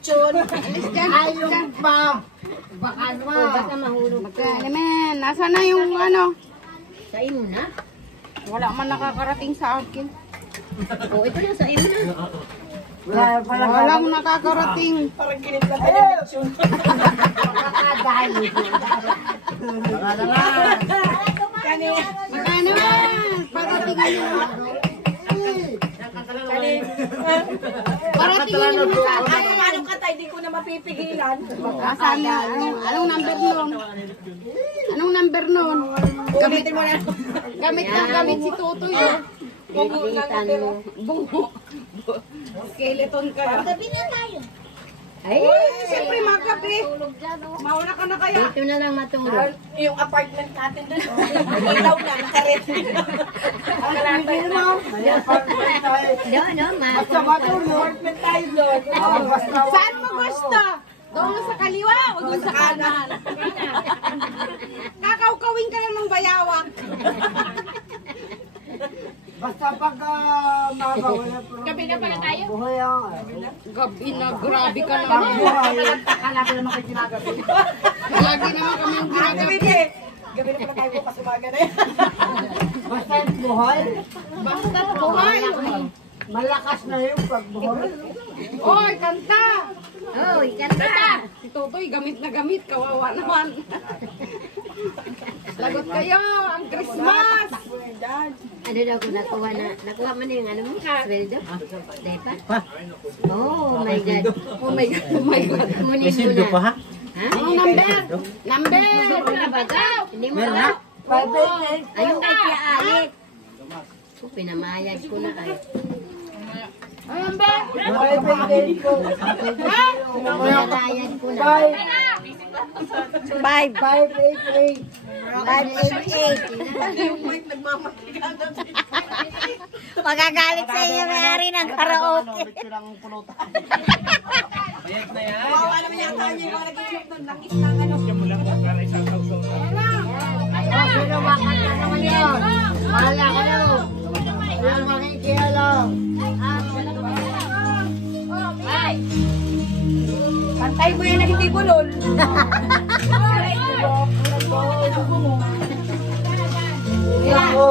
lechon. Ayun pa. Baka naman. Baka mahulog. Naman, nasa na yung ano? Sa imo na? Wala man nakakarating sa akin. O, ito na sa imo na. Walang nakakarating. Parang kinit lang tayo lechon. Baka naman. Baka naman. Paratingin nyo. Paratingin nyo. Ay, anong katay, di ko na mapipigilan. Asan na? Anong number nun? Anong number nun? Ulitin mo na. Gamit na gamit si Tutoy. Pilitan mo. Bungo. Skeleton ka. Gabi na tayo. Ay! Siyempre magabi. Mauna ka na kaya. Dito na lang matulog. Yung apartment natin doon. Ilaw na, nakaret. Hindi naman. May apartment tayo. No, Basta matulog. Apartment tayo doon. Basta Saan mo gusto? Doon sa kaliwa o doon sa kanan? Kakawkawin ka lang ng bayawak. Basta pag mabaw, wala problema. Gabi na pala tayo? Buhay ang Gabi na, grabe ka pag naman. buhay. Lagi naman kami yung Gabi ginagabi. na. Gabi na pala tayo bukas umaga na yan. Basta buhay. Basta buhay. Malakas na yung pag buhay. Oy, kanta! Oh, ikanta! Si Totoy, gamit na gamit. Kawawa naman. Lagot kayo, ang Christmas! Ano daw ko nakuha na? Nakuha mo na yung ano mo? Sweldo? Depa? Oh my God. Oh my God, oh my God. Kunin mo na. ha? Ha? Anong number? Number! Gusto mo na ba ito? Hindi mo Meron na. na? 588. Ayun kay Tia Alit. Oh, pinamayag ko na kayo. Anong number? 588 po. Pinamayag ko na. 588. 588. Yung mic nagmamatigan. Magagalit sa inyo may-ari ng karaoke. Kawawa naman yata niyo yung mga nag-iinom doon. Langis ng ano. Sino makanta naman yun? Wala ka na. Walang makikialam. Pantay mo yan na hindi bulol. Ako,